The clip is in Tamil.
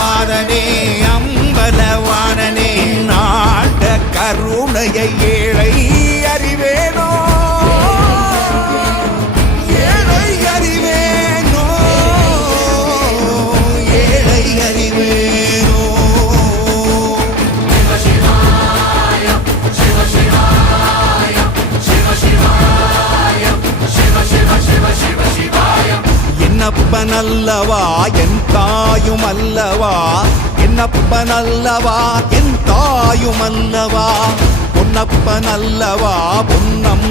மாதனே அம்பலவானனே நாட கருணையை ஏழை அறிவேனோ ஏழை அறிவேனோ ஏழை அறிவேனோ என்னப்பனல்லவா என் தாயும் அல்லவா என்னப்பனல்லவா என் தாயும் அல்லவா பொன்னப்பனல்லவா பொன்னம்